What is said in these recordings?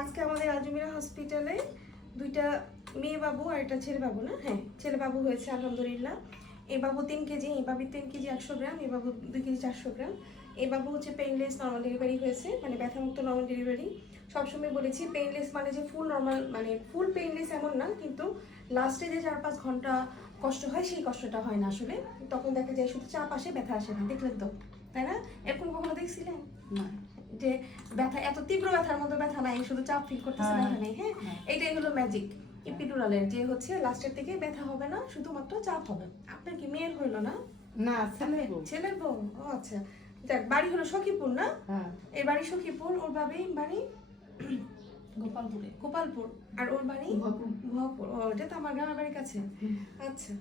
আজকে আমাদের আলজমিরা হসপিটালে দুইটা মেয়ে বাবু আর একটা ছেলে বাবু, না হ্যাঁ ছেলে বাবু হয়েছে আলহামদুলিল্লাহ। এ বাবু 3 কেজি, এ বাবু 3 কেজি 100 গ্রাম, এ বাবু 2 কেজি 400 গ্রাম। এ বাবু হচ্ছে পেইনলেস নর্মাল ডেলিভারি হয়েছে, মানে ব্যথামুক্ত নর্মাল ডেলিভারি। সবসময় বলেছি পেইনলেস মানে যে ফুল নর্মাল, মানে ফুল পেইনলেস এমন না, কিন্তু লাস্টে যে 4-5 ঘন্টা কষ্ট হয় সেই কষ্টটা হয় না আসলে। তখন দেখা যায় শুধু চাপ আসে, ব্যথা আসে না। দেখলেন তো, তাই না? এরকম কখনো দেখছিলেন না, যে ব্যথা এত তীব্র ব্যথার মতো ব্যথা নাই, শুধু চাপ ফিল করতেছে, ব্যথা নেই? হ্যাঁ, এটাই হলো ম্যাজিক এপিডুরালের, যে হচ্ছে লাস্টের দিকে ব্যথা হবে না, শুধুমাত্র চাপ হবে। আপনার কি মেয়ের হইলো না? না ছেলের বউ? ও আচ্ছা, দেখ বাড়ি হলো সখীপুর না? হ্যাঁ, এই বাড়ি সখীপুর, ওর বাড়ি গোপালপুরে। গোপালপুর, আর ওর বাড়ি ভুয়াপুর। ও, এটা তো আমার গ্রামের বাড়ির কাছে। আচ্ছা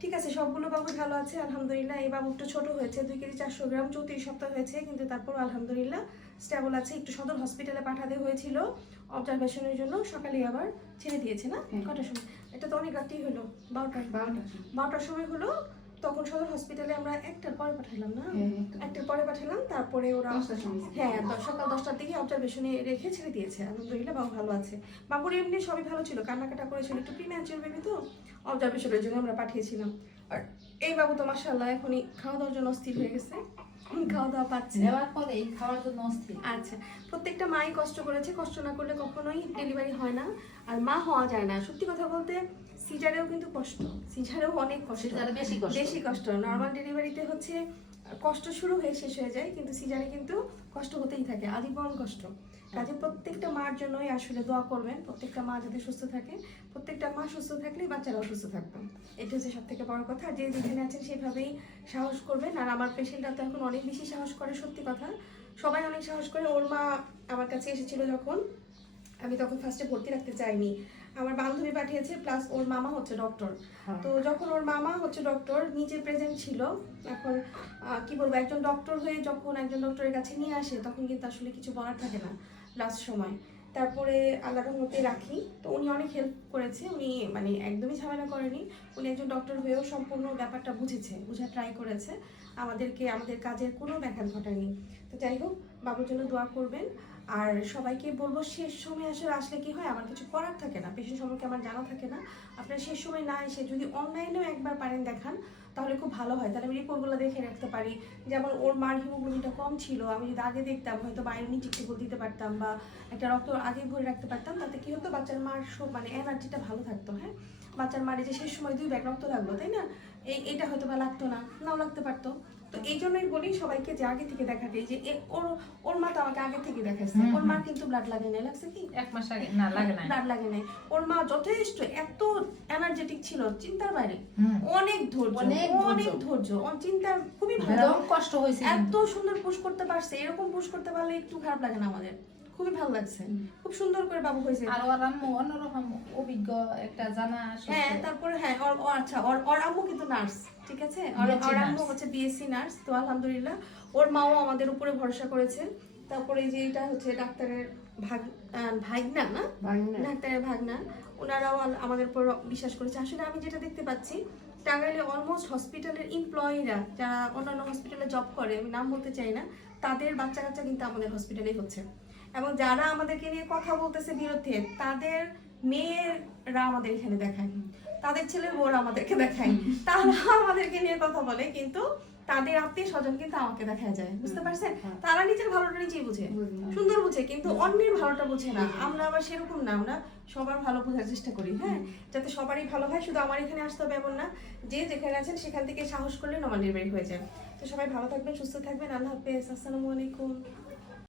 ঠিক আছে, সবগুলো বাবু ভালো আছে আলহামদুলিল্লাহ। এই বাবু একটু ছোট হয়েছে, 2 কেজি 400 গ্রাম, 34 সপ্তাহ হয়েছে, কিন্তু তারপর আলহামদুলিল্লাহ স্টেবল আছে। একটু সদর হসপিটালে পাঠাতে হয়েছিল অবজারভেশনের জন্য, সকালে আবার ছেড়ে দিয়েছে না? কটার সময়? এটা তো অনেক রাতেই হলো, 12টার সময় হলো। তখন সদর হসপিটালে আমরা 1টার পরে পাঠালাম না? 1টার পরে পাঠালাম, তারপরে ওরা হ্যাঁ সকাল 10টার দিকে অবজারভেশনে রেখে ছেড়ে দিয়েছে আলহামদুলিল্লাহ। বাবু ভালো আছে। বাবুর এমনি সবই ভালো ছিল, কান্নাকাটা করেছিল, একটু প্রিম্যাচুর বেবি তো, অবজারভেশনের জন্য আমরা পাঠিয়েছিলাম। আর এই বাবু তো মাশাআল্লাহ এখনই খাওয়া দাওয়ার জন্য অস্থির হয়ে গেছে, খাওয়া দাওয়া পাচ্ছে। নেওয়ার পরে এই খাওয়ার জন্য অস্থির। আচ্ছা, প্রত্যেকটা মাই কষ্ট করেছে, কষ্ট না করলে কখনোই ডেলিভারি হয় না, আর মা হওয়া যায় না। সত্যি কথা বলতে সিজারেও কিন্তু কষ্ট, সিজারেও অনেক কষ্ট, বেশি কষ্ট। নর্মাল ডেলিভারিতে হচ্ছে কষ্ট শুরু হয়ে শেষ হয়ে যায়, কিন্তু সিজারে কিন্তু কষ্ট হতেই থাকে, আজীবন কষ্ট। কাজে প্রত্যেকটা মার জন্যই আসলে দোয়া করবেন, প্রত্যেকটা মা যাতে সুস্থ থাকে, প্রত্যেকটা মা সুস্থ থাকলেই বাচ্চারাও সুস্থ থাকবে। এটা হচ্ছে সব থেকে বড় কথা। যে যেখানে আছেন সেভাবেই সাহস করবেন। আর আমার পেশেন্টরা তো এখন অনেক বেশি সাহস করে, সত্যি কথা, সবাই অনেক সাহস করে। ওর মা আমার কাছে এসেছিল যখন, আমি তখন ফার্স্টে ভর্তি রাখতে চাইনি, আমার বান্ধবী পাঠিয়েছে, প্লাস ওর মামা হচ্ছে ডক্টর। তো যখন ওর মামা হচ্ছে ডক্টর, নিজে প্রেজেন্ট ছিল। এখন কি বলবো, একজন ডক্টর হয়ে যখন একজন ডক্টরের কাছে নিয়ে আসে, তখন কিন্তু আসলে কিছু বলার থাকে না লাস্ট সময়। তারপরে আল্লাহর রহমতে রাখি, তো উনি অনেক হেল্প করেছে, উনি মানে একদমই ঝামেলা করেনি। উনি একজন ডক্টর হয়েও সম্পূর্ণ ব্যাপারটা বোঝার ট্রাই করেছে, আমাদেরকে আমাদের কাজের কোনো ব্যাঘাত ঘটায়নি। তো যাই হোক, বাবুর জন্য দোয়া করবেন। আর সবাইকে বলবো, শেষ সময় আসলে কি হয়, আমার কিছু করার থাকে না, পেশেন্ট সম্পর্কে আমার জানা থাকে না। আপনার শেষ সময় না এসে যদি অনলাইনেও একবার পারেন দেখান, তাহলে খুব ভালো হয়। তাহলে আমি রিপোর্টগুলো দেখে রাখতে পারি। যেমন ওর মার হিমোগ্লোবিনটা কম ছিল, আমি যদি আগে দেখতাম, হয়তো বাইরে টিকটিক দিতে পারতাম, বা একটা রক্ত আগে ভরে রাখতে পারতাম, তাতে কি হতো, বাচ্চার মার মানে এনার্জিটা ভালো থাকতো। হ্যাঁ, বাচ্চার মারে যে শেষ সময় 2 ব্যাগ রক্ত লাগলো, তাই না? এইটা হয়তো বা লাগতো না, নাও লাগতে পারতো। তো এই জন্যই বলি সবাইকে যে আগে থেকে দেখাতে, যে ওর মা তো আমাকে আগে থেকে দেখাচ্ছে, ওর মা কিন্তু ব্লাড লাগে নাই, লাগছে কি 1 মাস আগে? না, লাগে না, ব্লাড লাগে নাই। ওর মা যথেষ্ট এত এনার্জেটিক ছিল, চিন্তার বাইরে, অনেক ধৈর্য, চিন্তার খুবই ভালো, কষ্ট হয়েছে, এত সুন্দর পুশ করতে পারছে। এরকম পুশ করতে পারলে একটু খারাপ লাগে না আমাদের, খুবই ভালো লাগছে, খুব সুন্দর করে বাবু হয়েছে। আর ওর আম্মু অন্যরকম অভিজ্ঞ, একটা জানা। হ্যাঁ, তারপরে হ্যাঁ, আচ্ছা, ওর আম্মু কিন্তু নার্স, ঠিক আছে? ওর আম্মু হচ্ছে বিএসসি নার্স। তো আলহামদুলিল্লাহ ওর মাও আমাদের উপরে ভরসা করেছে। তারপরে যে এটা হচ্ছে ডাক্তারের ভাগনা, না ডাক্তারের ভাগনা, ওনারাও আমাদের উপর বিশ্বাস করেছে। আসলে আমি যেটা দেখতে পাচ্ছি, টাঙ্গাইলে অলমোস্ট হসপিটালের এমপ্লয়িরা যারা অন্যান্য হসপিটালে জব করে, আমি নাম বলতে চাই না, তাদের বাচ্চা কাচ্চা কিন্তু আমাদের হসপিটালেই হচ্ছে। এবং যারা আমাদেরকে নিয়ে কথা বলতেছে বিরুদ্ধে, তাদের মেয়েরা আমাদের এখানে দেখায়, তাদের ছেলের বউরা আমাদেরকে দেখায়, তারা আমাদেরকে নিয়ে কথা বলে, কিন্তু তাদের আত্মীয় স্বজন কিন্তু আমাকে দেখা যায়। বুঝতে পারছেন? তারা নিজের ভালোটা নিজেই বুঝে, সুন্দর বুঝে, কিন্তু অন্যের ভালোটা বুঝে না। আমরা আবার সেরকম না, আমরা সবার ভালো বোঝার চেষ্টা করি, হ্যাঁ, যাতে সবারই ভালো হয়। শুধু আমার এখানে আসতে হবে এমন না, যে যেখানে আছেন সেখান থেকে সাহস করলে নর্মাল ডেলিভারি হয়ে যায়। তো সবাই ভালো থাকবেন, সুস্থ থাকবেন। আল্লাহ হাফেজ, আসসালামু আলাইকুম।